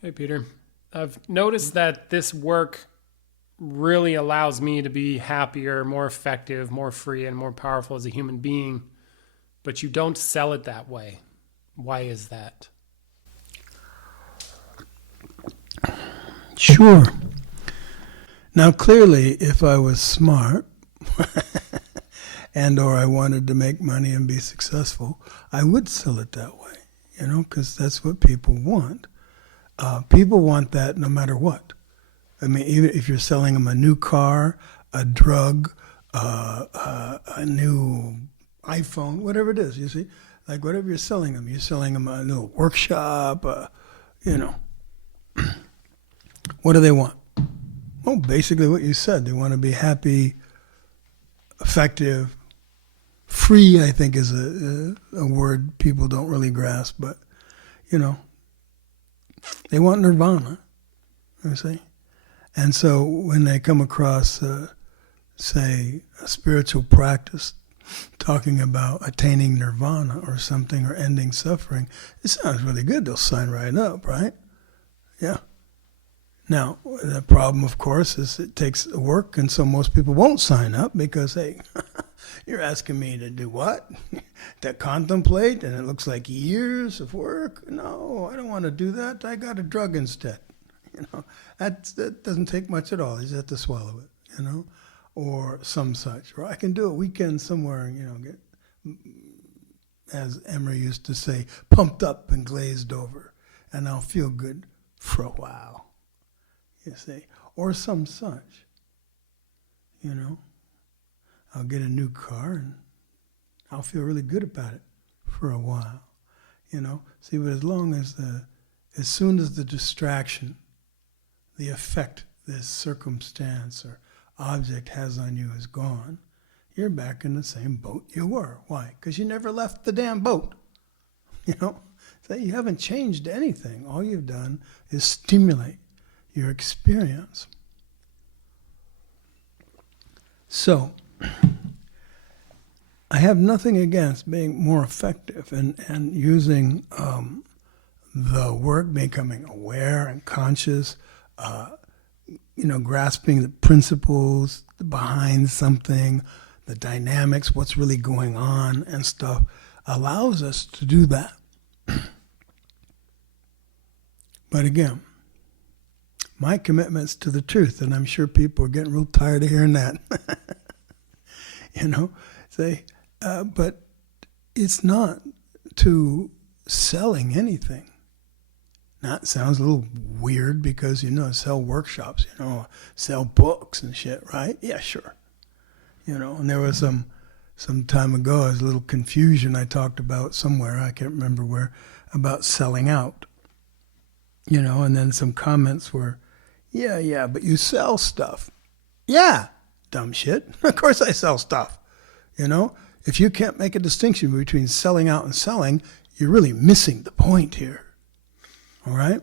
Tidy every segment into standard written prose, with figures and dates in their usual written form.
Hey, Peter. I've noticed that this work really allows me to be happier, more effective, more free, and more powerful as a human being, but you don't sell it that way. Why is that? Sure. Now, clearly, if I was smart and or I wanted to make money and be successful, I would sell it that way, because that's what people want. People want that no matter what. I mean, even if you're selling them a new car, a drug, a new iPhone, whatever it is, you see, like whatever you're selling them a little workshop, you know, what do they want? Well, basically what you said. They want to be happy, effective, free, I think is a word people don't really grasp, but, you know, they want nirvana, you see. And so when they come across, say, a spiritual practice talking about attaining nirvana or something or ending suffering, it sounds really good. They'll sign right up, right? Yeah. Now, the problem, of course, is it takes work, and so most people won't sign up because, hey, you're asking me to do what? To contemplate, and it looks like years of work? No, I don't want to do that. I got a drug instead. That doesn't take much at all. You just have to swallow it, or some such. Or I can do a weekend somewhere and, get, as Emery used to say, pumped up and glazed over, and I'll feel good for a while. You see, or some such, I'll get a new car and I'll feel really good about it for a while, See, but as soon as the distraction, the effect this circumstance or object has on you is gone, you're back in the same boat you were. Why? Because you never left the damn boat, So you haven't changed anything. All you've done is stimulate your experience. So, I have nothing against being more effective and using the work, becoming aware and conscious, grasping the principles behind something, the dynamics, what's really going on and stuff, allows us to do that. But again, my commitment's to the truth, and I'm sure people are getting real tired of hearing that. But it's not to selling anything. That sounds a little weird because, sell workshops, sell books and shit, right? Yeah, sure. And there was some time ago, there was a little confusion I talked about somewhere, I can't remember where, about selling out. And then some comments were, yeah, but you sell stuff. Yeah, dumb shit. Of course I sell stuff. If you can't make a distinction between selling out and selling, you're really missing the point here. All right?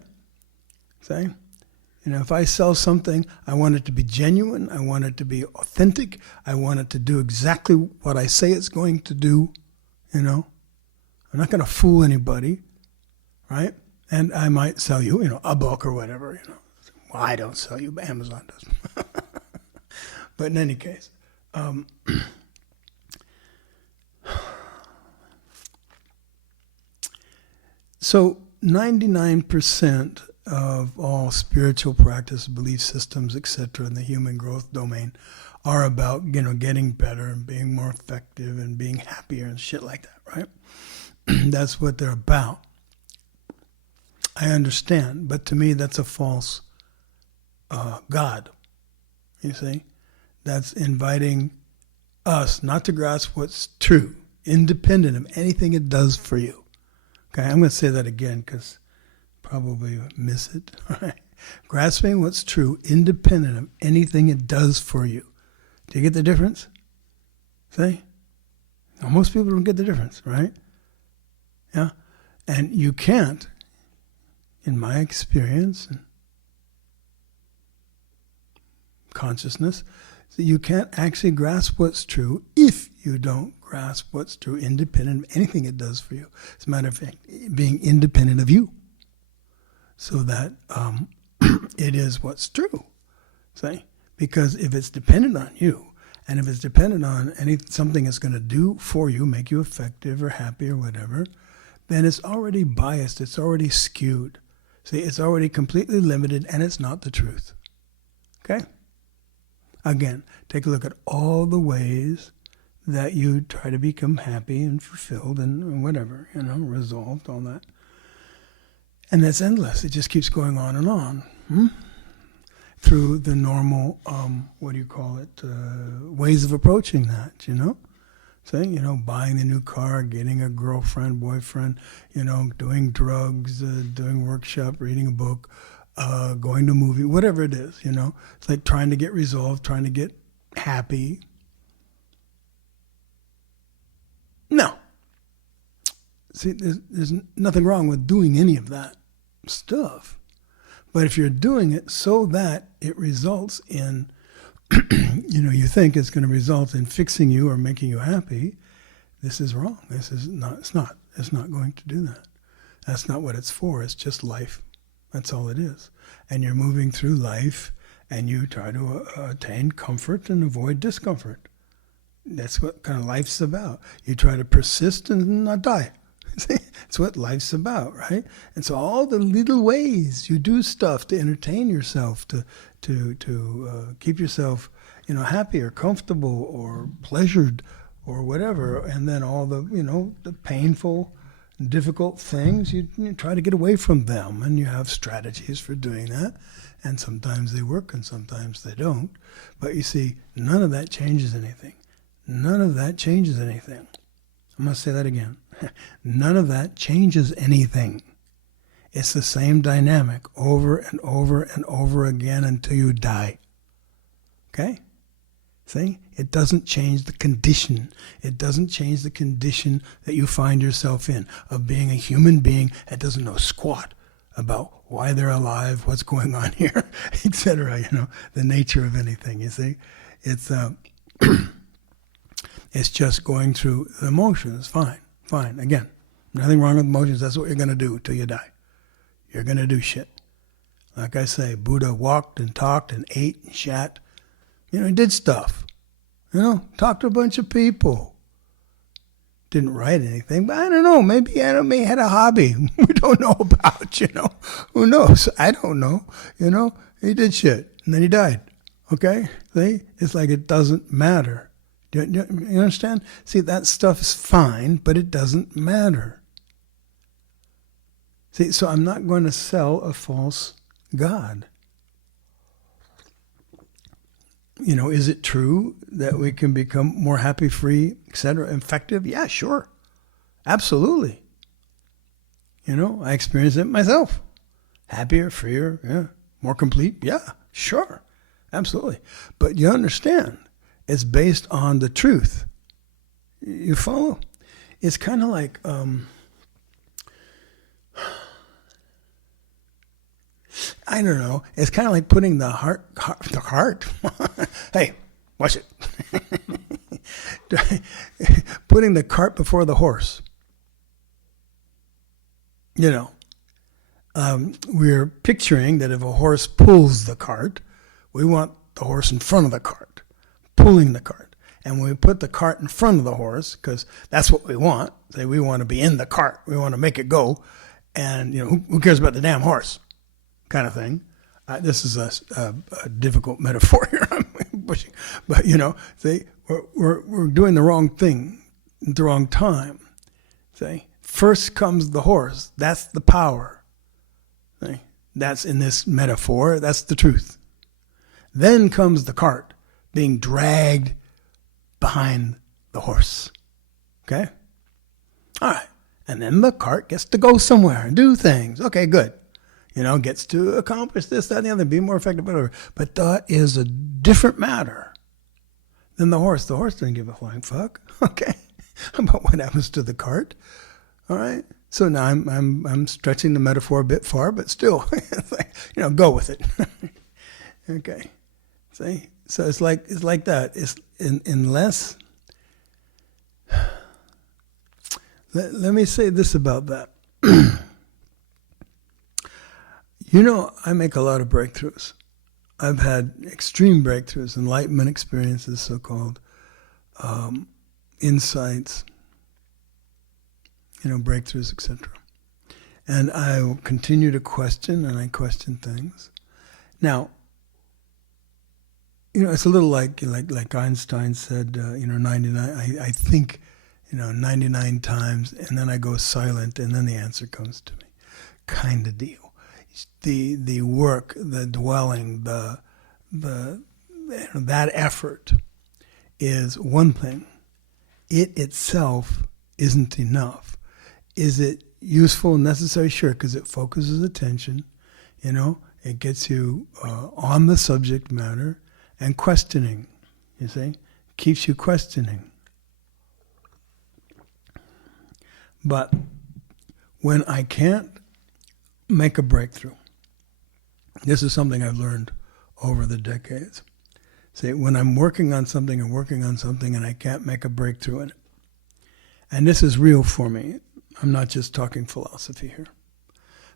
See? If I sell something, I want it to be genuine. I want it to be authentic. I want it to do exactly what I say it's going to do. I'm not going to fool anybody, right? And I might sell you, a book or whatever, Well, I don't sell you, but Amazon does. But in any case, so 99% of all spiritual practice, belief systems, etc., in the human growth domain are about, getting better and being more effective and being happier and shit like that, right? That's what they're about. I understand, but to me that's a false God, you see? That's inviting us not to grasp what's true, independent of anything it does for you. Okay, I'm going to say that again because probably miss it. All right. Grasping what's true, independent of anything it does for you. Do you get the difference? See? Now, most people don't get the difference, right? Yeah? And you can't, in my experience and consciousness, so you can't actually grasp what's true if you don't grasp what's true independent of anything it does for you. As a matter of fact, being independent of you. so that it is what's true. See? Because if it's dependent on you, and if it's dependent on something it's going to do for you, make you effective or happy or whatever, then it's already biased. It's already skewed. See, it's already completely limited, and it's not the truth. Okay? Again, take a look at all the ways that you try to become happy and fulfilled and whatever, resolved, all that. And that's endless. It just keeps going on and on. Through the normal, ways of approaching that, Saying, buying the new car, getting a girlfriend, boyfriend, doing drugs, doing workshop, reading a book, going to a movie, whatever it is, It's like trying to get resolved, trying to get happy. No. See, there's nothing wrong with doing any of that stuff. But if you're doing it so that it results in, you think it's going to result in fixing you or making you happy, this is wrong. This is not, it's not going to do that. That's not what it's for. It's just life. That's all it is. And you're moving through life and you try to attain comfort and avoid discomfort. That's what kind of life's about. You try to persist and not die. That's what life's about, right? And so all the little ways you do stuff to entertain yourself, to keep yourself, happy or comfortable or pleasured or whatever, and then all the, the painful, difficult things, you try to get away from them, and you have strategies for doing that. And sometimes they work and sometimes they don't. But you see, none of that changes anything. None of that changes anything. I'm going to say that again. None of that changes anything. It's the same dynamic over and over and over again until you die. Okay? See? It doesn't change the condition. It doesn't change the condition that you find yourself in, of being a human being that doesn't know squat about why they're alive, what's going on here, etc. The nature of anything, you see? It's it's just going through the motions. Fine. Again, nothing wrong with emotions. That's what you're going to do till you die. You're going to do shit. Like I say, Buddha walked and talked and ate and shat. He did stuff. Talked to a bunch of people. Didn't write anything, but I don't know. Maybe he had a hobby we don't know about, Who knows? I don't know. He did shit and then he died. Okay? See? It's like it doesn't matter. You understand? See, that stuff is fine, but it doesn't matter. See, so I'm not going to sell a false God. Is it true that we can become more happy, free, etc., effective? Yeah, sure. Absolutely. I experience it myself. Happier, freer, yeah. More complete? Yeah, sure. Absolutely. But you understand, it's based on the truth. You follow? It's kind of like, I don't know. It's kind of like putting the cart. Hey, watch it. Putting the cart before the horse. We're picturing that if a horse pulls the cart, we want the horse in front of the cart, pulling the cart. And when we put the cart in front of the horse, because that's what we want, say we want to be in the cart, we want to make it go, and who cares about the damn horse? Kind of thing. This is a difficult metaphor here I'm pushing, but see, we're doing the wrong thing at the wrong time. See, first comes the horse. That's the power. See? That's in this metaphor. That's the truth. Then comes the cart being dragged behind the horse. Okay? All right. And then the cart gets to go somewhere and do things. Okay, good. Gets to accomplish this, that, and the other, be more effective, whatever. But that is a different matter than the horse. The horse doesn't give a flying fuck, okay, about what happens to the cart. All right. So now I'm stretching the metaphor a bit far, but still, it's like, go with it. Okay. See? So it's like that. It's unless. Let me say this about that. I make a lot of breakthroughs. I've had extreme breakthroughs, enlightenment experiences, so-called insights, breakthroughs, etc. And I will continue to question, and I question things. Now, it's a little like Einstein said, 99. I think, 99 times, and then I go silent, and then the answer comes to me. Kind of deal. The work, the dwelling, that effort is one thing. It itself isn't enough. Is it useful and necessary? Sure, because it focuses attention. It gets you on the subject matter and questioning. You see, keeps you questioning. But when I can't make a breakthrough, this is something I've learned over the decades. See, when I'm working on something and I can't make a breakthrough in it, and this is real for me, I'm not just talking philosophy here,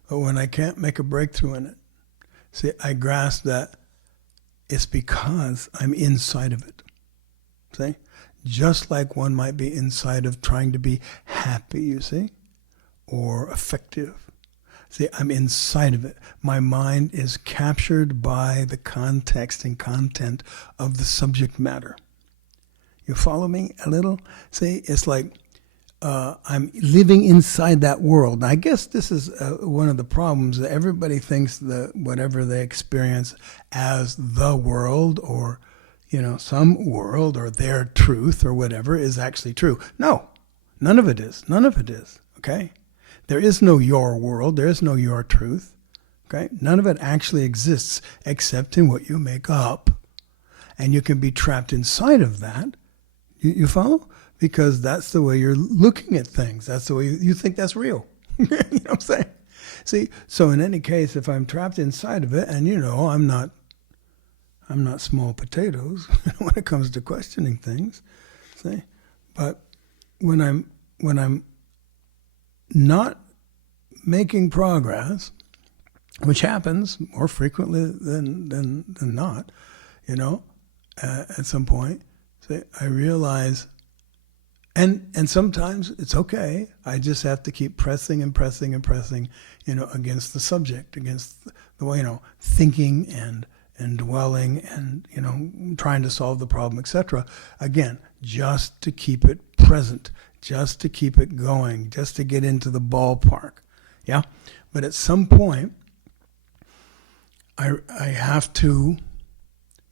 but when I can't make a breakthrough in it, see, I grasp that it's because I'm inside of it. See? Just like one might be inside of trying to be happy, you see, or effective. See, I'm inside of it. My mind is captured by the context and content of the subject matter. You follow me a little? See, it's like I'm living inside that world. I guess this is one of the problems, that everybody thinks that whatever they experience as the world, or some world, or their truth, or whatever, is actually true. No, none of it is. None of it is. Okay? There is no your world. There is no your truth. Okay? None of it actually exists except in what you make up. And you can be trapped inside of that. You follow? Because that's the way you're looking at things. That's the way you think that's real. You know what I'm saying? See, so in any case, if I'm trapped inside of it, and I'm not small potatoes when it comes to questioning things. See? But when I'm not making progress, which happens more frequently than not, at some point, see, I realize, and sometimes it's okay. I just have to keep pressing and pressing and pressing, against the subject, against the way, thinking and dwelling and, trying to solve the problem, etc. Again, just to keep it present, just to keep it going, just to get into the ballpark. Yeah? But at some point, I have to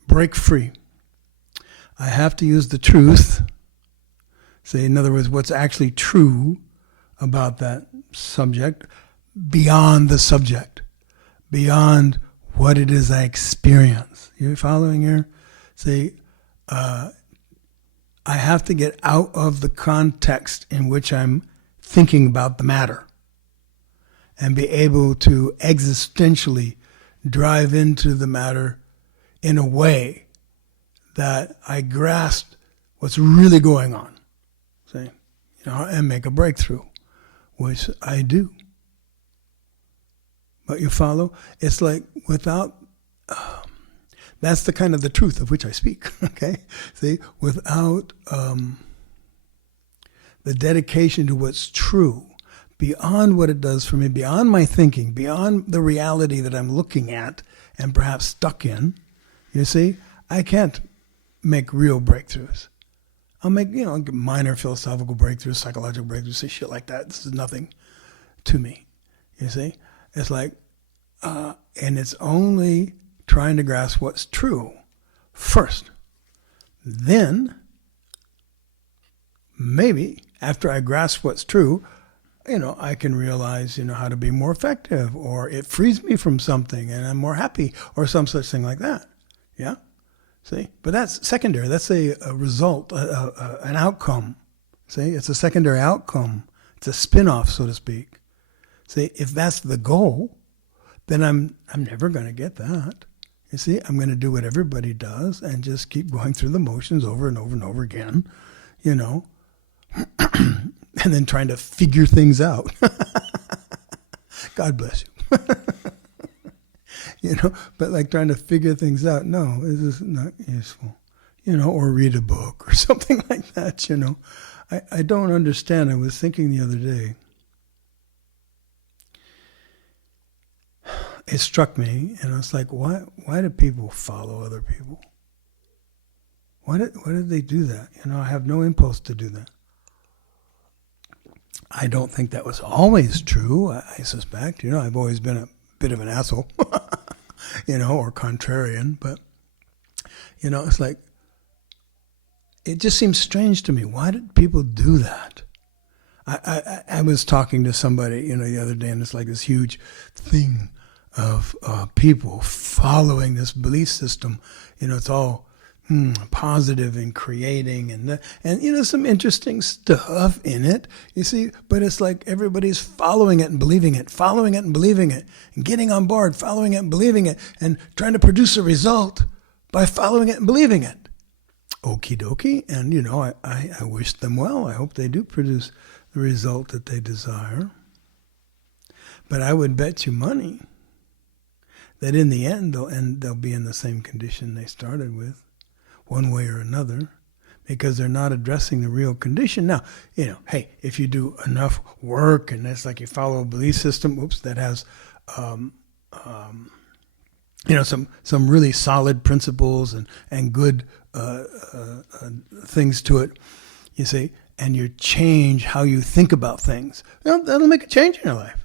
break free. I have to use the truth. Say, in other words, what's actually true about that subject beyond the subject, beyond what it is I experience. You following here? See, I have to get out of the context in which I'm thinking about the matter and be able to existentially drive into the matter in a way that I grasp what's really going on. See, and make a breakthrough, which I do. But you follow? It's like without, that's the kind of the truth of which I speak, okay? See, without the dedication to what's true, beyond what it does for me, beyond my thinking, beyond the reality that I'm looking at and perhaps stuck in, you see, I can't make real breakthroughs. I'll make, minor philosophical breakthroughs, psychological breakthroughs, say shit like that. This is nothing to me, you see? It's like, and it's only trying to grasp what's true first. Then, maybe after I grasp what's true, I can realize, how to be more effective, or it frees me from something and I'm more happy, or some such thing like that. Yeah? See? But that's secondary. That's a result, an outcome. See? It's a secondary outcome. It's a spin-off, so to speak. See? If that's the goal, then I'm never going to get that. You see? I'm going to do what everybody does and just keep going through the motions over and over and over again, and then trying to figure things out. God bless you. but like trying to figure things out. No, this is not useful, or read a book or something like that, I don't understand. I was thinking the other day, it struck me, and I was like, why do people follow other people? Why did they do that? I have no impulse to do that. I don't think that was always true, I suspect. I've always been a bit of an asshole, or contrarian. But, it's like, it just seems strange to me. Why did people do that? I was talking to somebody, the other day, and it's like this huge thing of people following this belief system. It's all positive and creating and some interesting stuff in it, you see, but it's like everybody's following it and believing it, and getting on board, following it and believing it, and trying to produce a result by following it and believing it. Okie dokie. And I wish them well. I hope they do produce the result that they desire. But I would bet you money that in the end they'll be in the same condition they started with, one way or another, because they're not addressing the real condition. Now, hey, if you do enough work, and it's like you follow a belief system, that has, some really solid principles and good things to it, you see, and you change how you think about things, that'll make a change in your life.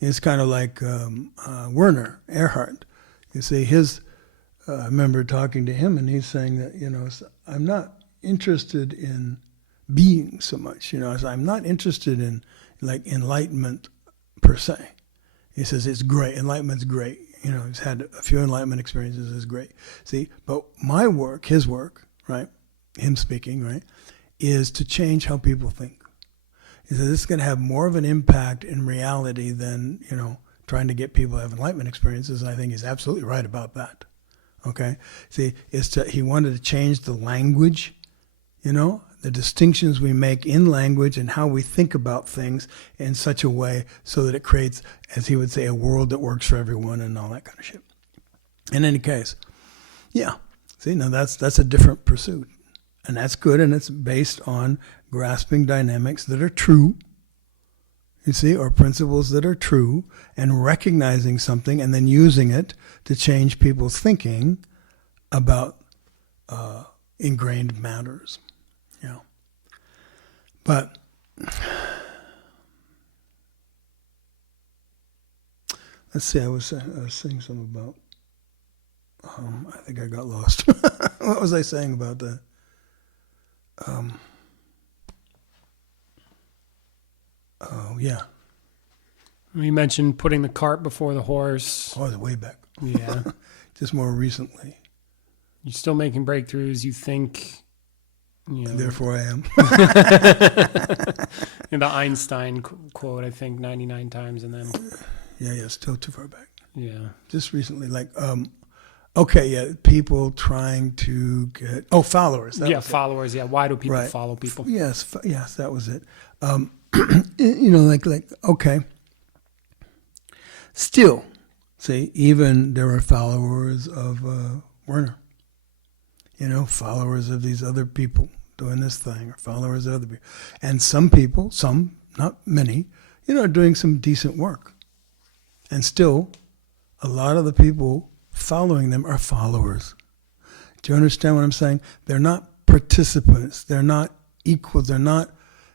It's kind of like Werner Erhard. You see, I remember talking to him, and he's saying that, I'm not interested in being so much, I'm not interested in like enlightenment per se. He says it's great, enlightenment's great. He's had a few enlightenment experiences, it's great. See, but my work, his work, right, him speaking, right, is to change how people think. He says this is going to have more of an impact in reality than, trying to get people to have enlightenment experiences, and I think he's absolutely right about that. Okay, see, he wanted to change the language, the distinctions we make in language and how we think about things in such a way so that it creates, as he would say, a world that works for everyone and all that kind of shit. In any case, yeah, see, now that's a different pursuit, and that's good, and it's based on grasping dynamics that are true, you see, or principles that are true, and recognizing something and then using it to change people's thinking about ingrained matters. But let's see, I was saying something about, I think I got lost. What was I saying about that? Oh, yeah. You mentioned putting the cart before the horse. Oh, way back. Yeah. Just more recently. You're still making breakthroughs. You think, And therefore I am. In the Einstein quote, I think 99 times, and then. Yeah, still too far back. Yeah. Just recently, people trying to get, followers. Followers. Yeah. Why do people follow people? Yes, that was it. Okay. Still, see, even there were followers of Werner. Followers of these other people doing this thing, or followers of other people. And some people, not many, are doing some decent work. And still, a lot of the people following them are followers. Do you understand what I'm saying? They're not participants. They're not equals. They're not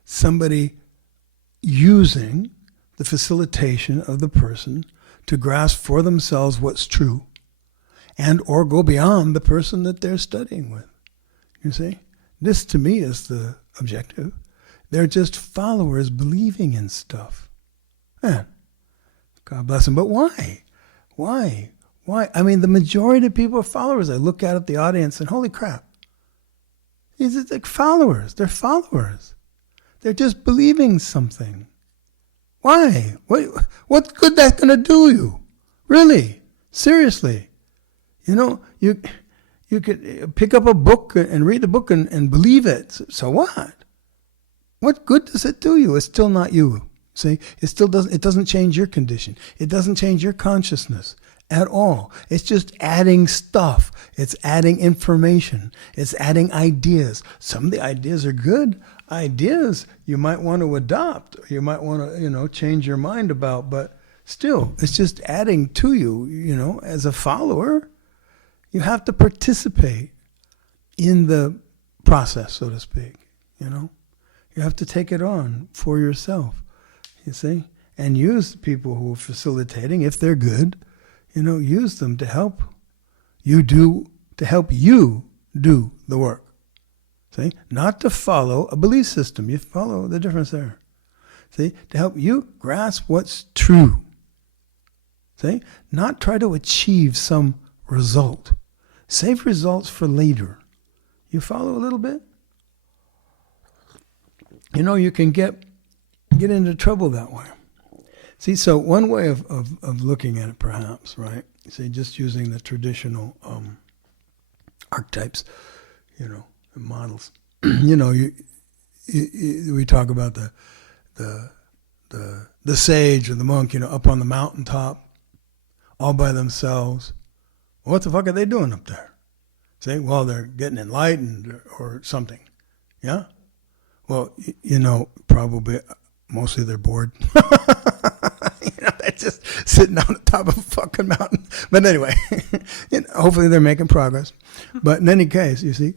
somebody using the facilitation of the person to grasp for themselves what's true and or go beyond the person that they're studying with. You see? This, to me, is the objective. They're just followers believing in stuff. Man, God bless them. But why? Why? I mean, the majority of people are followers. I look out at the audience and holy crap. These are like followers. They're followers. They're just believing something. Why? What good that's going to do you? Really? Seriously? You could pick up a book and read the book and believe it. So what? What good does it do you? It's still not you. See, it doesn't change your condition. It doesn't change your consciousness at all. It's just adding stuff. It's adding information. It's adding ideas. Some of the ideas are good ideas you might want to adopt, or you might want to, change your mind about, but still, it's just adding to you, as a follower. You have to participate in the process, so to speak, You have to take it on for yourself, you see, and use the people who are facilitating, if they're good, use them to help you do the work. See, not to follow a belief system. You follow the difference there. See, to help you grasp what's true. See, not try to achieve some result. Save results for later. You follow a little bit? You can get into trouble that way. See, so one way of looking at it, perhaps, right? See, just using the traditional archetypes, and models. We talk about the sage or the monk, up on the mountaintop, all by themselves. What the fuck are they doing up there? See, well, they're getting enlightened or something. Yeah? Well, probably mostly they're bored. They're just sitting on the top of a fucking mountain. But anyway, hopefully they're making progress. But in any case, you see,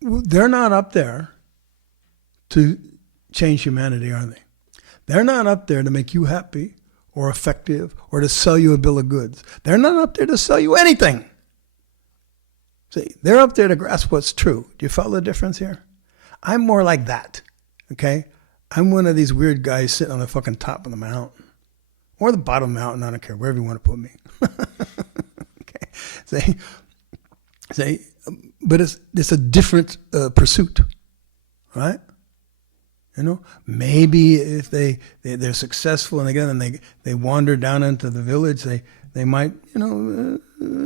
they're not up there to change humanity, are they? They're not up there to make you happy or effective or to sell you a bill of goods. They're not up there to sell you anything. See, they're up there to grasp what's true. Do you follow the difference here? I'm more like that, okay? I'm one of these weird guys sitting on the fucking top of the mountain. Or the bottom of the mountain, I don't care, wherever you want to put me. Okay, say, but it's a different pursuit, right? Maybe if they're successful and they wander down into the village, they might,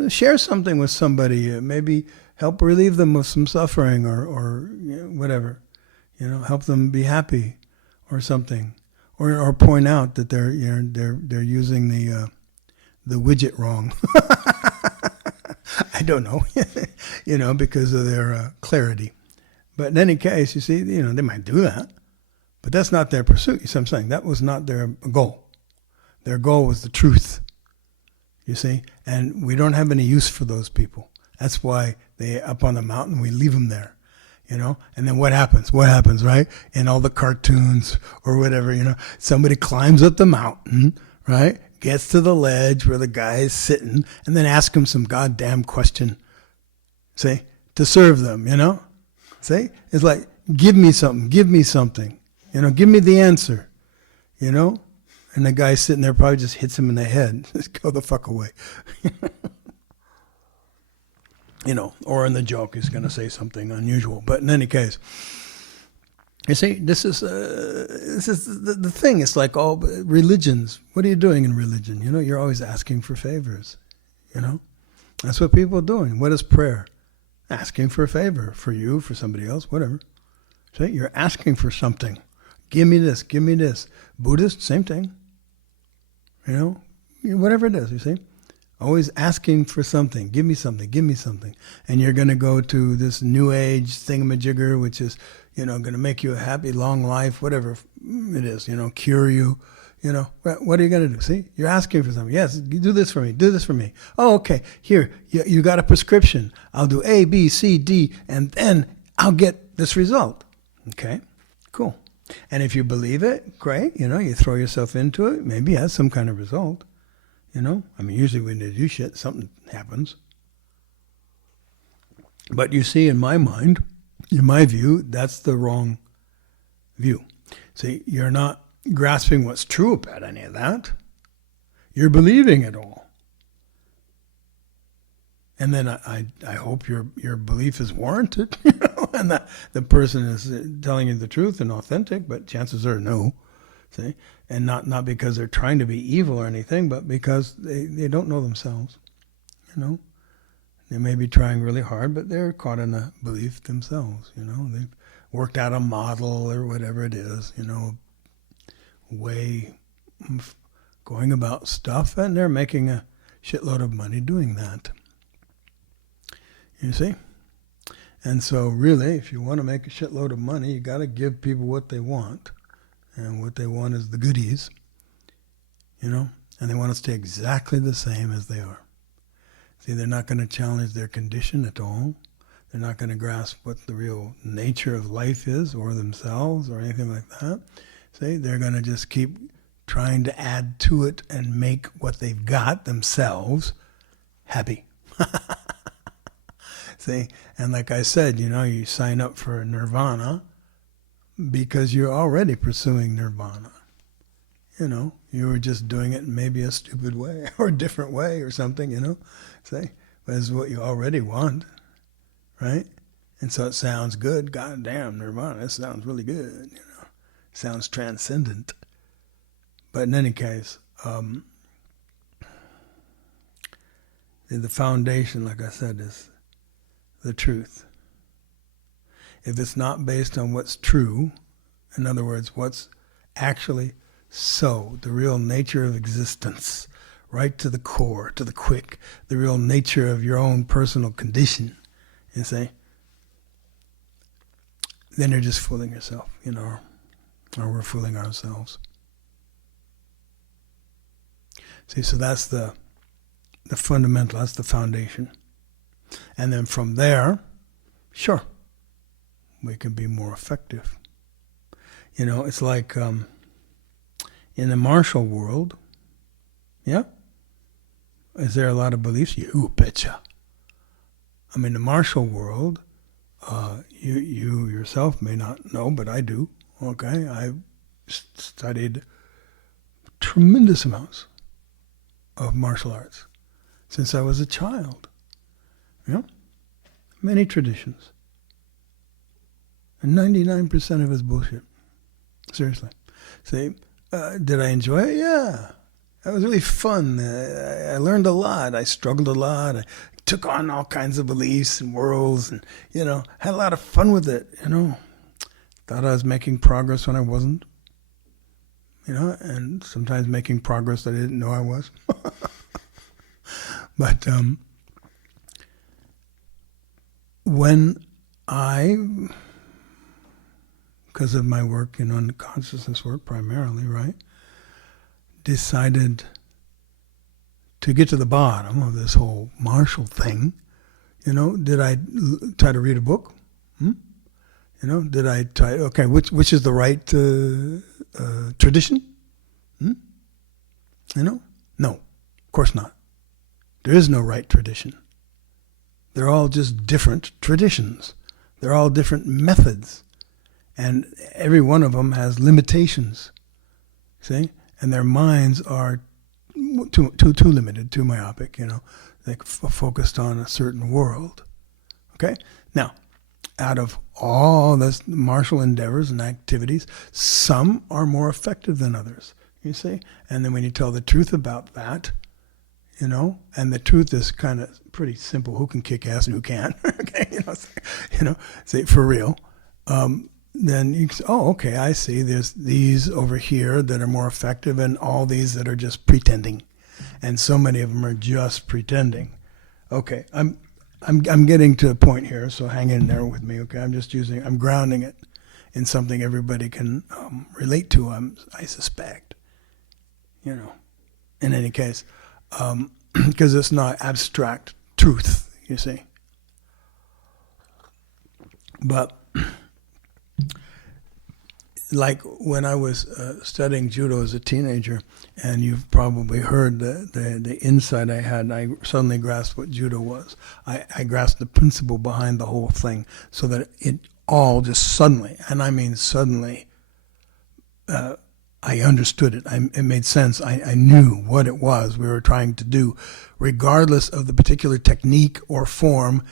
share something with somebody, maybe help relieve them of some suffering or whatever, help them be happy or something, or point out that they're using the widget wrong. I don't know, because of their clarity. But in any case, you see, they might do that, but that's not their pursuit. You see what I'm saying? That was not their goal. Their goal was the truth, you see? And we don't have any use for those people. That's why they up on the mountain, we leave them there, And then what happens? What happens, right? In all the cartoons or whatever, somebody climbs up the mountain, right? Gets to the ledge where the guy is sitting and then asks him some goddamn question, see, to serve them, See? It's like, give me something, give me something, give me the answer, And the guy sitting there probably just hits him in the head. Just go the fuck away. Or in the joke, he's going to say something unusual. But in any case, you see, this is the thing. It's like all religions. What are you doing in religion? You're always asking for favors. That's what people are doing. What is prayer? Asking for a favor for you, for somebody else, whatever. See, you're asking for something. Give me this. Give me this. Buddhist, same thing. Whatever it is. You see. Always asking for something. Give me something. Give me something. And you're going to go to this new age thingamajigger, which is, going to make you a happy, long life, whatever it is, cure you. What are you going to do? See, you're asking for something. Yes, do this for me. Do this for me. Oh, okay. Here, you got a prescription. I'll do A, B, C, D, and then I'll get this result. Okay, cool. And if you believe it, great. You throw yourself into it. Maybe it has some kind of result. Usually when they do shit, something happens. But you see, in my mind, in my view, that's the wrong view. See, you're not grasping what's true about any of that. You're believing it all. And then I hope your belief is warranted, and that the person is telling you the truth and authentic, but chances are no. See? And not because they're trying to be evil or anything, but because they don't know themselves. They may be trying really hard, but they're caught in a belief themselves. They've worked out a model or whatever it is, way of going about stuff, and they're making a shitload of money doing that. You see? And so really, if you want to make a shitload of money, you got to give people what they want. And what they want is the goodies, and they want to stay exactly the same as they are. See, they're not going to challenge their condition at all. They're not going to grasp what the real nature of life is, or themselves, or anything like that. See, they're going to just keep trying to add to it and make what they've got themselves happy. See, and like I said, you sign up for nirvana because you're already pursuing nirvana. You were just doing it in maybe a stupid way or a different way or something, say, but it's what you already want, right? And so it sounds good. God damn, nirvana, that sounds really good, sounds transcendent. But in any case, the foundation, like I said, is the truth. If it's not based on what's true, in other words, what's actually so, the real nature of existence, right to the core, to the quick, the real nature of your own personal condition, you see, then you're just fooling yourself, or we're fooling ourselves. See, so that's the fundamental, that's the foundation. And then from there, sure, we can be more effective. It's like in the martial world, yeah? Is there a lot of beliefs? You betcha. The martial world, you yourself may not know, but I do, okay? I've studied tremendous amounts of martial arts since I was a child. Many traditions. And 99% of it is bullshit. Seriously. See, did I enjoy it? Yeah. It was really fun. I learned a lot. I struggled a lot. I took on all kinds of beliefs and worlds and, had a lot of fun with it, Thought I was making progress when I wasn't, and sometimes making progress that I didn't know I was. But when I, because of my work in consciousness work primarily, right, decided to get to the bottom of this whole martial thing, did I try to read a book? Did I try, okay, which is the right tradition? No, of course not. There is no right tradition. They're all just different traditions. They're all different methods. And every one of them has limitations. See? And their minds are too limited, too myopic, They're focused on a certain world. Okay? Now, out of all the martial endeavors and activities, some are more effective than others, you see? And then when you tell the truth about that, and the truth is kind of pretty simple, who can kick ass and who can't, okay, say for real, then you can say, oh, okay, I see, there's these over here that are more effective and all these that are just pretending. And so many of them are just pretending. Okay, I'm getting to a point here, so hang in there with me, okay? I'm grounding it in something everybody can relate to, I suspect, in any case, because it's not abstract truth, you see. But like when I was studying judo as a teenager, and you've probably heard the insight I had, I suddenly grasped what judo was. I grasped the principle behind the whole thing, so that it all just suddenly, and I mean suddenly, I understood it. It made sense. I knew what it was we were trying to do, regardless of the particular technique or form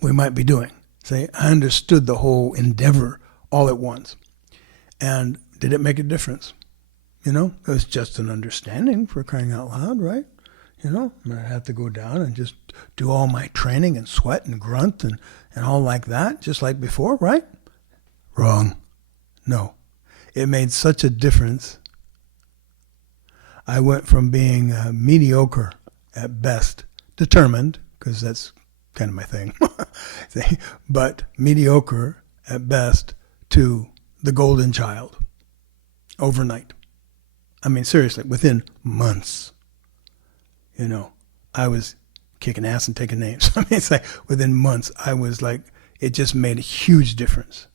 we might be doing. See, I understood the whole endeavor all at once. And did it make a difference? It was just an understanding, for crying out loud, right? I had to go down and just do all my training and sweat and grunt and all like that, just like before, right? Wrong. No. It made such a difference, I went from being mediocre at best, determined, because that's kind of my thing, but mediocre at best, to the golden child overnight. I mean, seriously, within months, I was kicking ass and taking names. I mean, it's like within months, I was like, it just made a huge difference.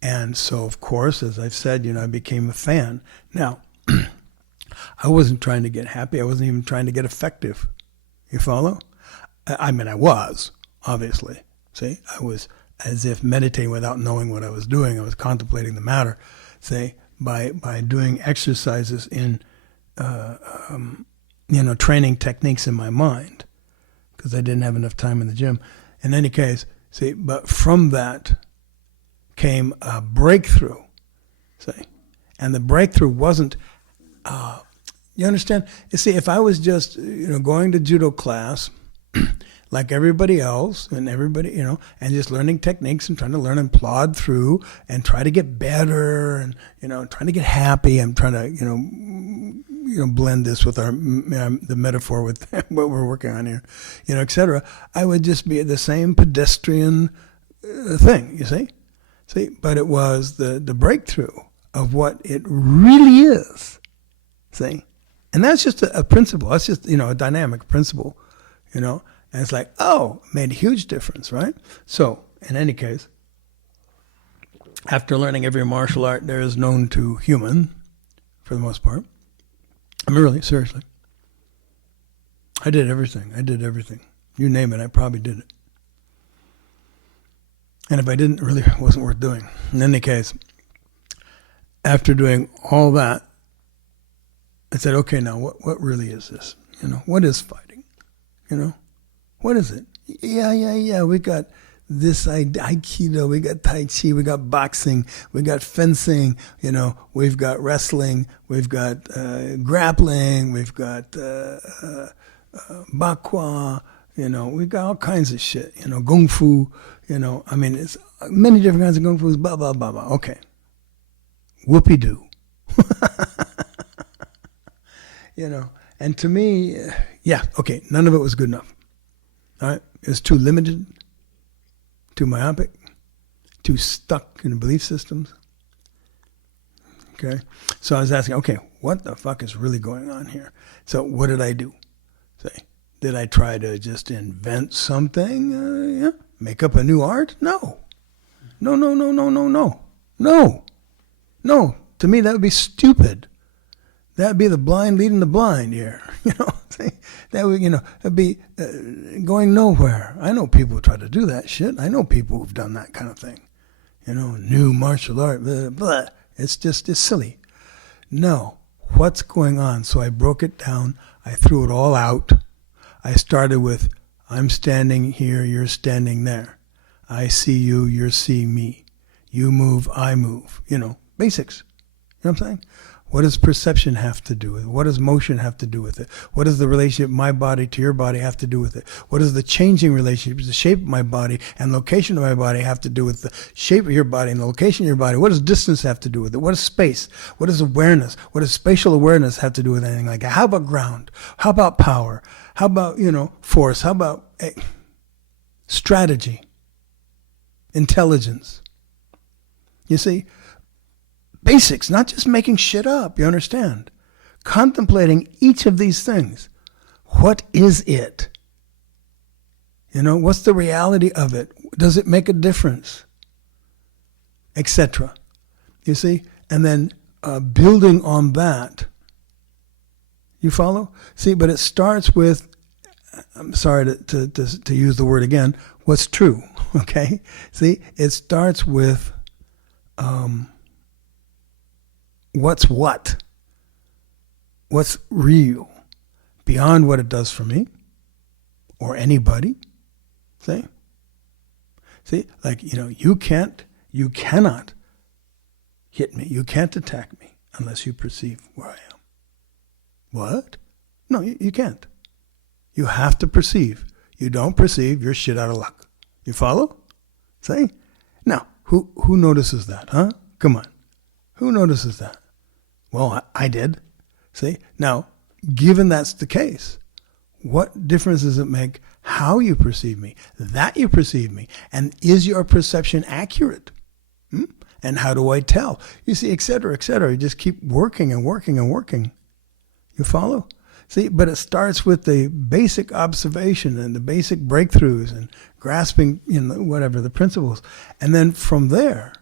And so, of course, as I've said, I became a fan. Now, I wasn't trying to get happy. I wasn't even trying to get effective. You follow? I mean, I was, obviously. See, I was as if meditating without knowing what I was doing. I was contemplating the matter, say, by doing exercises in, training techniques in my mind, because I didn't have enough time in the gym. In any case, see, but from that came a breakthrough, see, and the breakthrough wasn't, you understand? You see, if I was just, going to judo class like everybody else and everybody, and just learning techniques and trying to learn and plod through and try to get better and, trying to get happy. I'm trying to, blend this with the metaphor with what we're working on here, et cetera. I would just be the same pedestrian thing, you see? But it was the breakthrough of what it really is, see? And that's just a principle. That's just, a dynamic principle, and it's like, made a huge difference, right? So, in any case, after learning every martial art there is known to human, for the most part, I mean, really, seriously, I did everything. You name it, I probably did it. And if I didn't, it really wasn't worth doing. In any case, after doing all that, I said, okay, now what really is this? What is fighting? What is it? Yeah. We got this Aikido, we got Tai Chi, we got boxing, we got fencing, we've got wrestling, we've got grappling, we've got Bakwa, we've got all kinds of shit, Kung Fu, I mean, it's many different kinds of Kung Fu, blah, blah, blah, blah. Okay. Whoopie-doo. And to me, okay, none of it was good enough. All right, it was too limited, too myopic, too stuck in belief systems. Okay, so I was asking, okay, what the fuck is really going on here? So what did I do? Say, did I try to just invent something? Make up a new art? No. No. To me, that would be stupid. That would be the blind leading the blind here. That would, it'd be going nowhere. I know people who try to do that shit. I know people who've done that kind of thing. New martial art, blah, blah. It's silly. No. What's going on? So I broke it down. I threw it all out. I started with, I'm standing here, you're standing there. I see you, you're seeing me. You move, I move. Basics. You know what I'm saying? What does perception have to do with it? What does motion have to do with it? What does the relationship my body to your body have to do with it? What does the changing relationship, the shape of my body and location of my body have to do with the shape of your body and the location of your body? What does distance have to do with it? What is space? What is awareness? What does spatial awareness have to do with anything like that? How about ground? How about power? How about, force? How about strategy? Intelligence? You see? Basics, not just making shit up, you understand? Contemplating each of these things. What is it? What's the reality of it? Does it make a difference? Etc. You see? And then building on that. You follow? See, but it starts with, I'm sorry to use the word again, what's true, okay? See, it starts with what's real beyond what it does for me or anybody. See, like, you cannot hit me. You can't attack me unless you perceive where I am. What? No, you can't. You have to perceive. You don't perceive, you're shit out of luck. You follow? See? Now, who notices that, huh? Come on. Who notices that? Well, I did. See? Now, given that's the case, what difference does it make how you perceive me, that you perceive me, and is your perception accurate? And how do I tell? You see, et cetera, et cetera. You just keep working and working and working. You follow? See, but it starts with the basic observation and the basic breakthroughs and grasping, whatever, the principles. And then from there,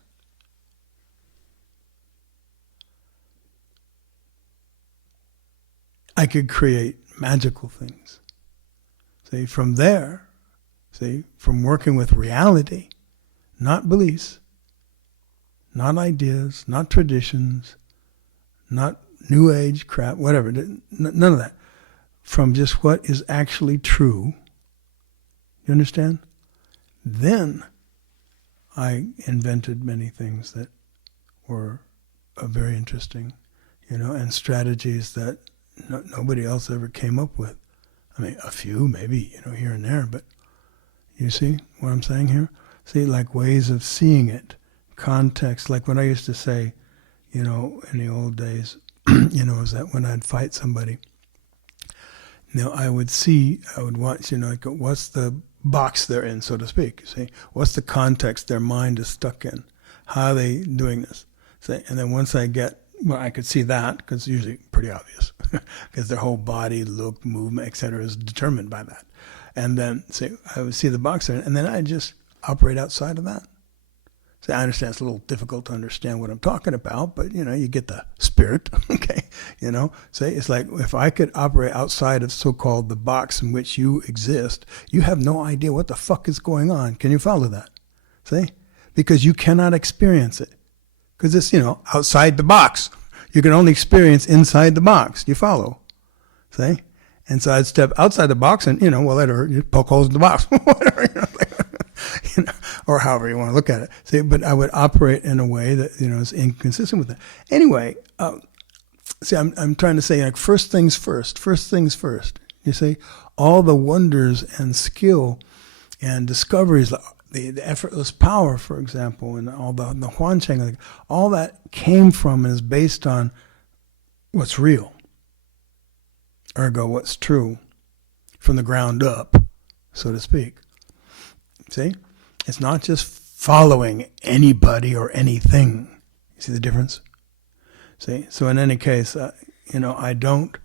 I could create magical things. See, from there, from working with reality, not beliefs, not ideas, not traditions, not New Age crap, whatever, none of that. From just what is actually true, you understand? Then I invented many things that were very interesting, and strategies that nobody else ever came up with. I mean, a few maybe, here and there, but you see what I'm saying here? See, like ways of seeing it, context, like what I used to say, in the old days, is that when I'd fight somebody, I would watch, like, what's the box they're in, so to speak, see? What's the context their mind is stuck in? How are they doing this? See? And then once I could see that, because it's usually pretty obvious, because their whole body, look, movement, etc. is determined by that. And then, I would see the box there, and then I just operate outside of that. See, I understand it's a little difficult to understand what I'm talking about, but, you get the spirit, okay? It's like if I could operate outside of so-called the box in which you exist, you have no idea what the fuck is going on. Can you follow that? See? Because you cannot experience it. Because it's, outside the box. You can only experience inside the box. You follow? See? And so I'd step outside the box and, whatever, you poke holes in the box. Whatever, or however you want to look at it. See, but I would operate in a way that, is inconsistent with that. Anyway, I'm trying to say, like, first things first. You see, all the wonders and skill and discoveries, the effortless power, for example, and all the Huan Cheng, like, all that came from and is based on what's real. Ergo, what's true, from the ground up, so to speak. See? It's not just following anybody or anything. You see the difference? See? So in any case, I don't...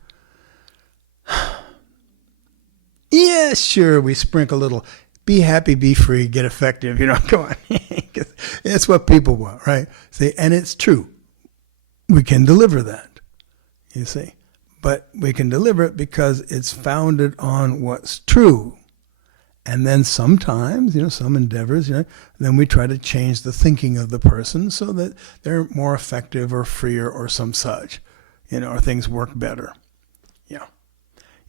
Yeah, sure, we sprinkle a little, be happy, be free, get effective, come on. It's what people want, right? See? And it's true. We can deliver that, you see. But we can deliver it because it's founded on what's true. And then sometimes, some endeavors, then we try to change the thinking of the person so that they're more effective or freer or some such, or things work better. Yeah.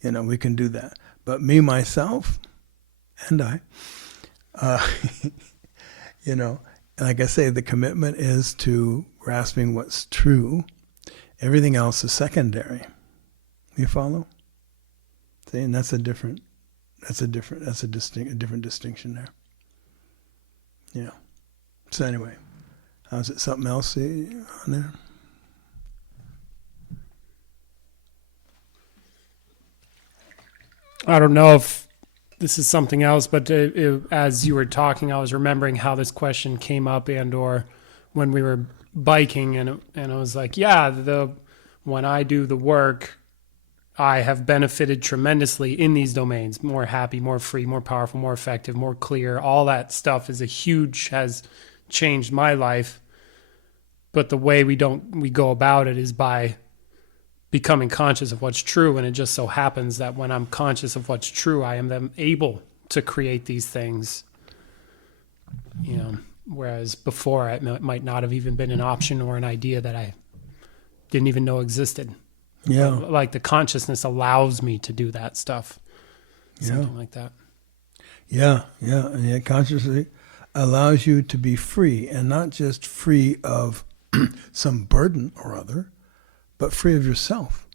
We can do that. But me, myself, and I, like I say, the commitment is to grasping what's true. Everything else is secondary. You follow? See, and that's a different distinction there. Yeah. So anyway, how's it? Something else on there? I don't know if this is something else, but as you were talking, I was remembering how this question came up, or when we were biking, and I was like, when I do the work, I have benefited tremendously in these domains. More happy, more free, more powerful, more effective, more clear. All that stuff has changed my life. But the way we go about it is by becoming conscious of what's true. And it just so happens that when I'm conscious of what's true, I am then able to create these things. Whereas before it might not have even been an option or an idea that I didn't even know existed. Yeah. Like the consciousness allows me to do that stuff. Something like that. Yeah. And yet consciously allows you to be free, and not just free of some burden or other, but free of yourself.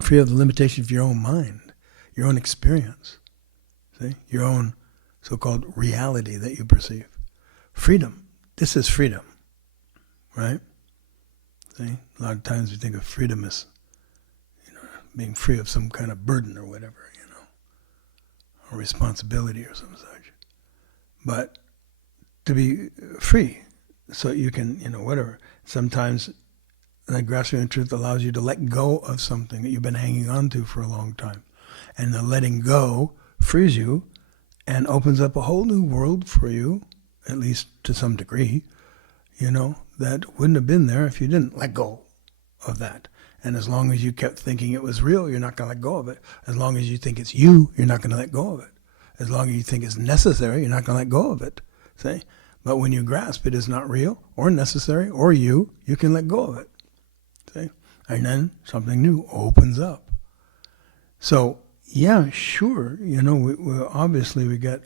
Free of the limitation of your own mind, your own experience. See? Your own so-called reality that you perceive. Freedom. This is freedom. Right? See? A lot of times we think of freedom as being free of some kind of burden or whatever, or responsibility or some such. But to be free, so you can, whatever. Sometimes that grasping the truth allows you to let go of something that you've been hanging on to for a long time. And the letting go frees you and opens up a whole new world for you, at least to some degree, that wouldn't have been there if you didn't let go of that. And as long as you kept thinking it was real, you're not going to let go of it. As long as you think it's you, you're not going to let go of it. As long as you think it's necessary, you're not going to let go of it. See? But when you grasp it is not real or necessary or you can let go of it. See? And then something new opens up. So, yeah, sure. We obviously we get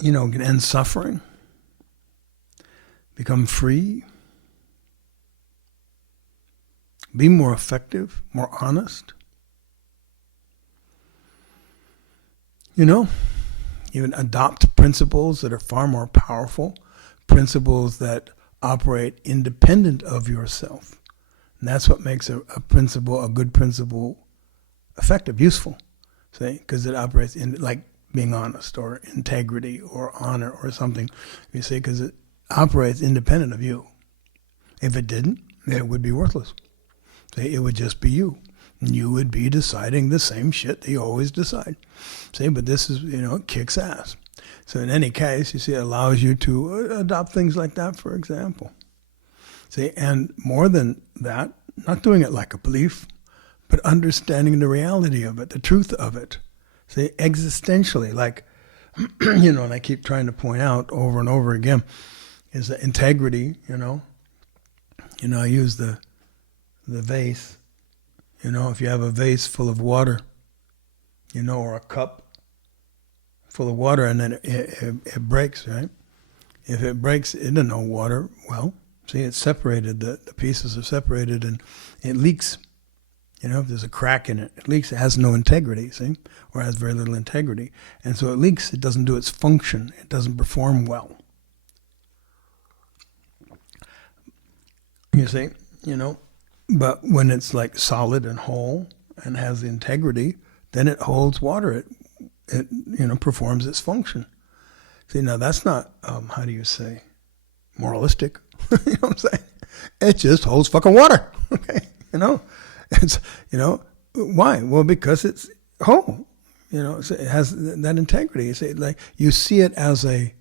can end suffering, become free, be more effective, more honest. Even adopt principles that are far more powerful, principles that operate independent of yourself. And that's what makes a good principle, effective, useful. See, because it operates in like being honest or integrity or honor or something. You see, because it operates independent of you. If it didn't, it would be worthless. See, it would just be you. And you would be deciding the same shit that you always decide. See, but this is, it kicks ass. So in any case, you see, it allows you to adopt things like that, for example. See, and more than that, not doing it like a belief, but understanding the reality of it, the truth of it. See, existentially, like, and I keep trying to point out over and over again, is that integrity, I use the vase. If you have a vase full of water, or a cup full of water and then it breaks, right? If it breaks into no water, well, see, it's separated, the pieces are separated and it leaks. If there's a crack in it, it leaks, it has no integrity, see? Or has very little integrity. And so it leaks, it doesn't do its function, it doesn't perform well. You see, but when it's like solid and whole and has the integrity, then it holds water. It performs its function. See, now that's not, how do you say, moralistic. You know what I'm saying? It just holds fucking water. Okay, it's, why? Well, because it's whole. It has that integrity. You see, like you see it as a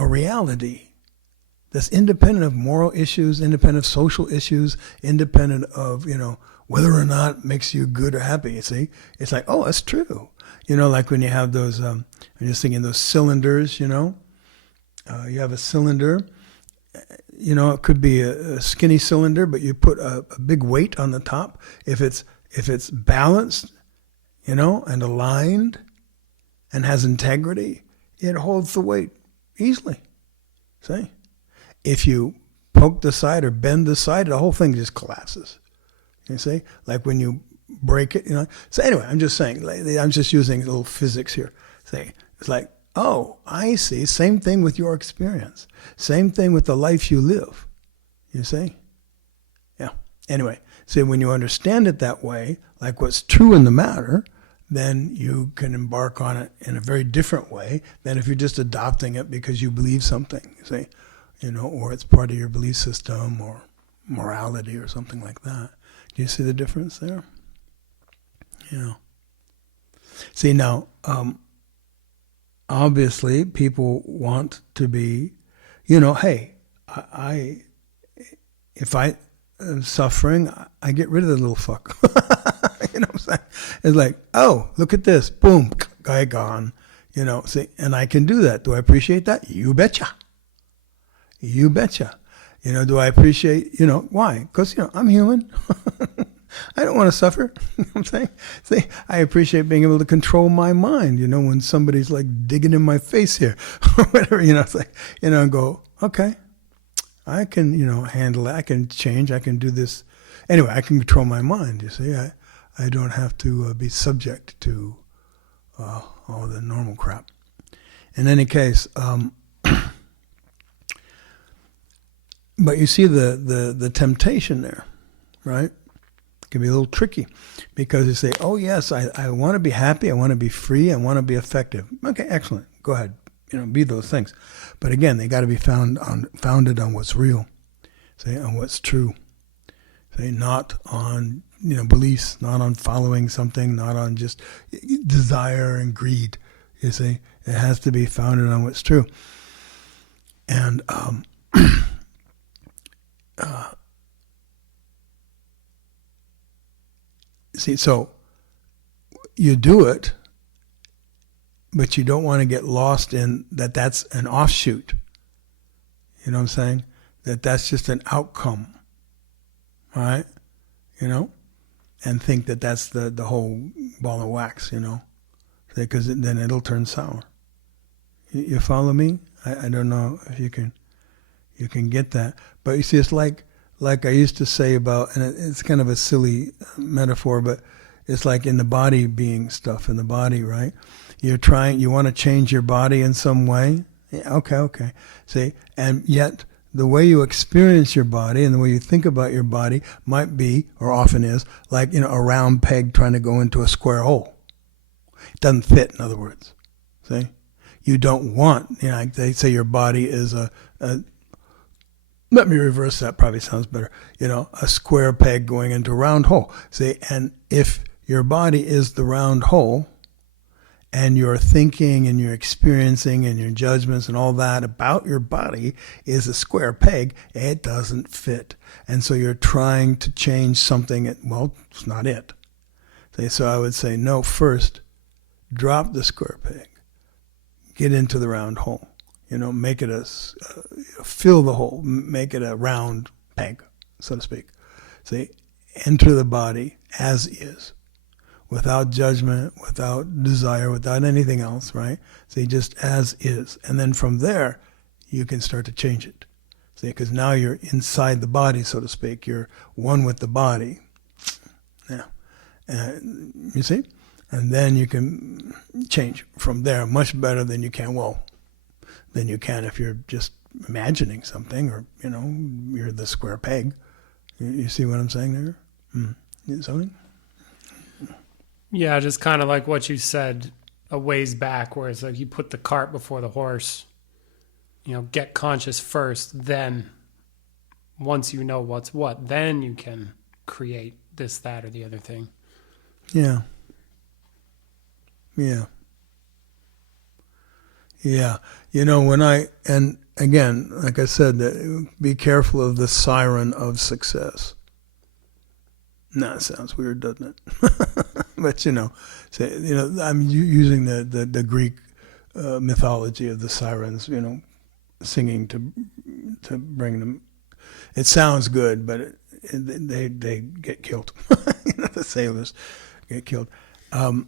reality that's independent of moral issues, independent of social issues, independent of, whether or not it makes you good or happy, you see? It's like, oh, that's true. Like when you have those, I'm just thinking those cylinders, you have a cylinder, it could be a skinny cylinder, but you put a big weight on the top. If it's balanced, and aligned and has integrity, it holds the weight easily, see? If you poke the side or bend the side, the whole thing just collapses. You see? Like when you break it, So anyway, I'm just saying, I'm just using a little physics here. See, it's like, oh, I see. Same thing with your experience. Same thing with the life you live. You see? Yeah. Anyway, see, when you understand it that way, like what's true in the matter, then you can embark on it in a very different way than if you're just adopting it because you believe something, you see? Or it's part of your belief system or morality or something like that. Do you see the difference there? See, now, obviously, people want to be, hey, if I am suffering, I get rid of the little fuck. You know what I'm saying? It's like, oh, look at this. Boom, guy gone. See, and I can do that. Do I appreciate that? You betcha. You betcha. Do I appreciate, why? Because, I'm human. I don't want to suffer. You know what I'm saying? See, I appreciate being able to control my mind, when somebody's like digging in my face here or whatever, it's like, and go, okay, I can, handle it. I can change. I can do this. Anyway, I can control my mind, you see. I don't have to be subject to all the normal crap. In any case, But you see the temptation there, right? It can be a little tricky because you say, oh yes, I want to be happy, I want to be free, I want to be effective. Okay, excellent. Go ahead. Be those things. But again, they got to be founded on what's real. Say, on what's true. Say, not on, beliefs, not on following something, not on just desire and greed. You see, it has to be founded on what's true. And see, so you do it, but you don't want to get lost in that that's an offshoot. You know what I'm saying? That's just an outcome. All right? And think that that's the whole ball of wax, because then it'll turn sour. You follow me? I don't know if you can get that. But you see, it's like I used to say about, and it's kind of a silly metaphor, but it's like in the body being stuff in the body, right? You want to change your body in some way. Yeah, okay. See, and yet the way you experience your body and the way you think about your body might be, or often is, like, a round peg trying to go into a square hole. It doesn't fit, in other words. See? You don't want, like they say your body is a let me reverse that, probably sounds better. A square peg going into a round hole. See, and if your body is the round hole, and your thinking and your experiencing and your judgments and all that about your body is a square peg, it doesn't fit. And so you're trying to change something, it's not it. So I would say, no, first, drop the square peg. Get into the round hole. Make it fill the hole, make it a round peg, so to speak. See, enter the body as is. Without judgment, without desire, without anything else, right? See, just as is. And then from there, you can start to change it. See, because now you're inside the body, so to speak. You're one with the body. Yeah. You see? And then you can change from there much better than you can, if you're just imagining something, or, you're the square peg. You see what I'm saying there? Something? Yeah, just kind of like what you said a ways back, where it's like you put the cart before the horse. Get conscious first, then once you know what's what, then you can create this, that, or the other thing. Yeah. And again, like I said, be careful of the siren of success. Nah, it sounds weird, doesn't it? But I'm using the Greek mythology of the sirens, singing to bring them. It sounds good, but they get killed. The sailors get killed. And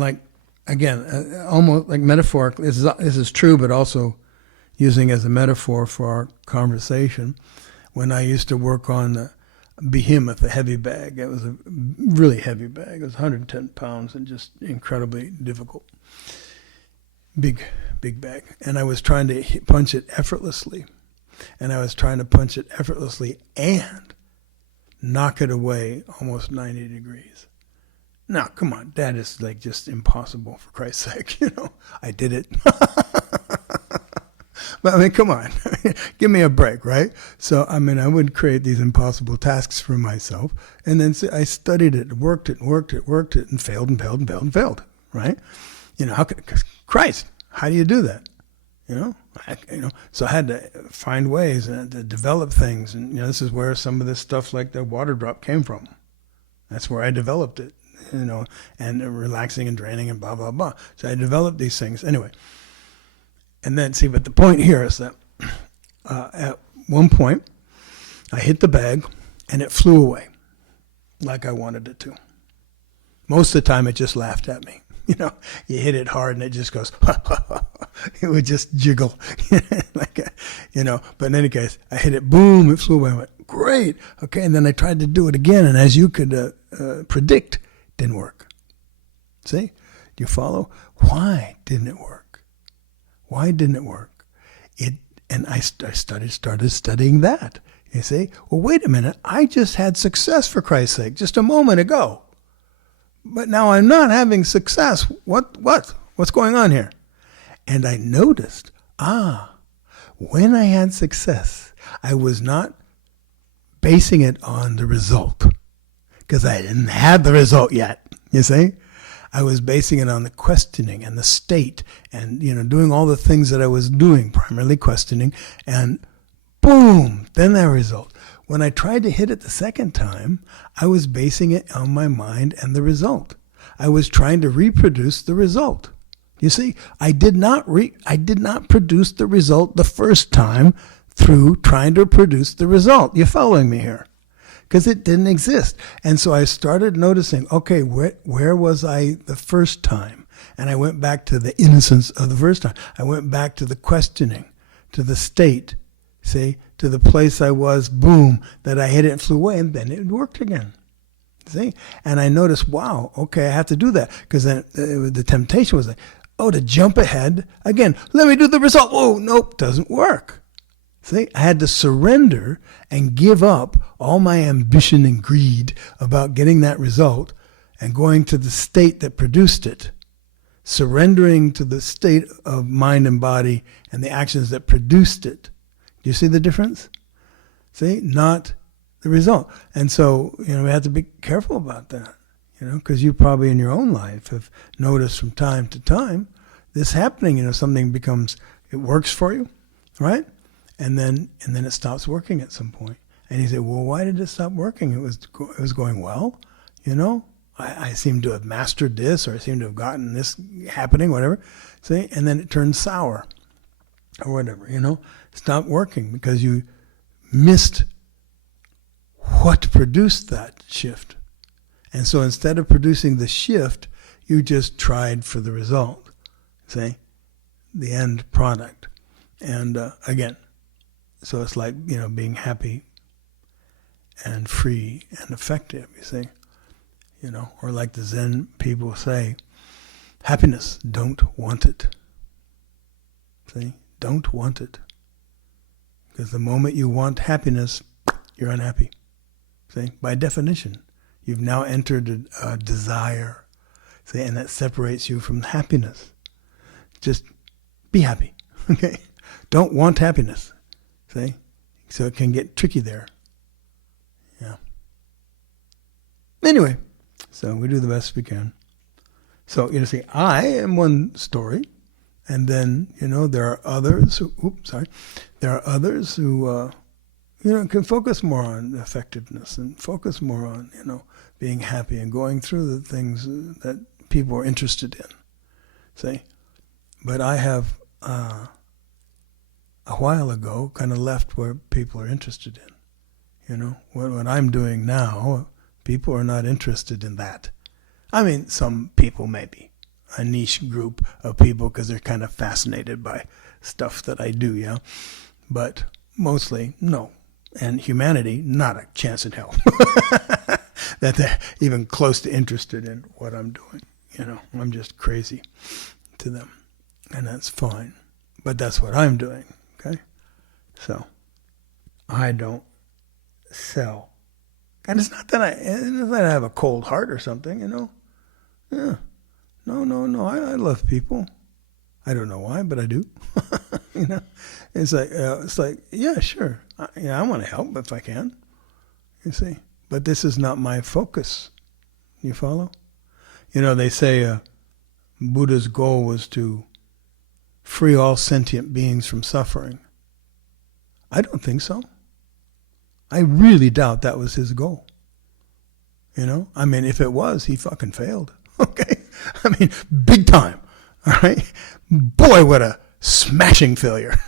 like, again, almost like metaphorically, this is true, but also using as a metaphor for our conversation. When I used to work on the Behemoth, the heavy bag, it was a really heavy bag. It was 110 pounds and just incredibly difficult. Big bag. And I was trying to punch it effortlessly. And knock it away almost 90 degrees. Now, come on, that is like just impossible, for Christ's sake. I did it. But come on, give me a break, right? So, I would create these impossible tasks for myself, and then I studied it, worked it, and failed, right? Christ, how do you do that? So I had to find ways to develop things, and this is where some of this stuff like the water drop came from. That's where I developed it, and relaxing and draining and blah, blah, blah. So I developed these things anyway. And then, but the point here is that at one point, I hit the bag, and it flew away like I wanted it to. Most of the time, it just laughed at me. You hit it hard, and it just goes, it would just jiggle. But in any case, I hit it, boom, it flew away. I went, great. Okay, and then I tried to do it again, and as you could predict, didn't work. See? Do you follow? Why didn't it work? Why didn't it work? And I started studying that. You see, well, wait a minute. I just had success, for Christ's sake, just a moment ago. But now I'm not having success. What's going on here? And I noticed, when I had success, I was not basing it on the result, because I didn't have the result yet, you see? I was basing it on the questioning and the state and, doing all the things that I was doing, primarily questioning, and boom, then that result. When I tried to hit it the second time, I was basing it on my mind and the result. I was trying to reproduce the result. You see, I did not produce the result the first time through trying to produce the result. You're following me here? Because it didn't exist. And so I started noticing, okay, where was I the first time? And I went back to the innocence of the first time. I went back to the questioning, to the state, see, to the place I was, boom, that I hit it and flew away, and then it worked again. See? And I noticed, wow, okay, I have to do that. Because then the temptation was like, to jump ahead. Again, let me do the result. Oh, nope, doesn't work. See, I had to surrender and give up all my ambition and greed about getting that result and going to the state that produced it. Surrendering to the state of mind and body and the actions that produced it. Do you see the difference? See, not the result. And so, we have to be careful about that, because you probably in your own life have noticed from time to time this happening, something becomes, it works for you, right? And then it stops working at some point. And you say, well, why did it stop working? It was going well, I seem to have mastered this, or I seem to have gotten this happening, whatever. See, and then it turns sour, or whatever. Stop working because you missed what produced that shift. And so instead of producing the shift, you just tried for the result. See, the end product. And again. So it's like, being happy and free and effective, you see. Or like the Zen people say, happiness, don't want it. See, don't want it. Because the moment you want happiness, you're unhappy. See, by definition, you've now entered a desire. See, and that separates you from happiness. Just be happy, okay? Don't want happiness. See? So it can get tricky there. Yeah. Anyway, so we do the best we can. So, see, I am one story. And then, there are others who, there are others who, can focus more on effectiveness and focus more on, being happy and going through the things that people are interested in. See? But I have, a while ago, kind of left where people are interested in. What I'm doing now, people are not interested in that. I mean, some people maybe, a niche group of people, because they're kind of fascinated by stuff that I do, yeah. But mostly, no. And humanity, not a chance in hell that they're even close to interested in what I'm doing. I'm just crazy to them, and that's fine. But that's what I'm doing. Okay, so I don't sell, and it's not that I have a cold heart or something, Yeah, no. I love people. I don't know why, but I do. It's like yeah, sure. I want to help if I can. You see, but this is not my focus. You follow? They say Buddha's goal was to free all sentient beings from suffering. I don't think so. I really doubt that was his goal. I mean, if it was, he fucking failed. Okay? I mean, big time. All right? Boy, what a smashing failure.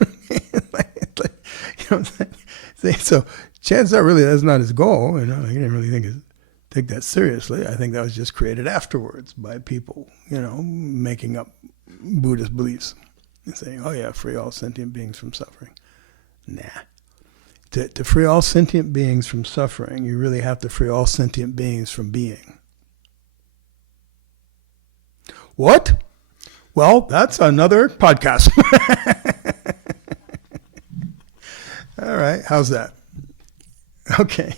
So chances are really that's not his goal. He didn't really take that seriously. I think that was just created afterwards by people, making up Buddhist beliefs. And saying, oh yeah, free all sentient beings from suffering. Nah. To free all sentient beings from suffering, you really have to free all sentient beings from being. What? Well, that's another podcast. All right. How's that? Okay.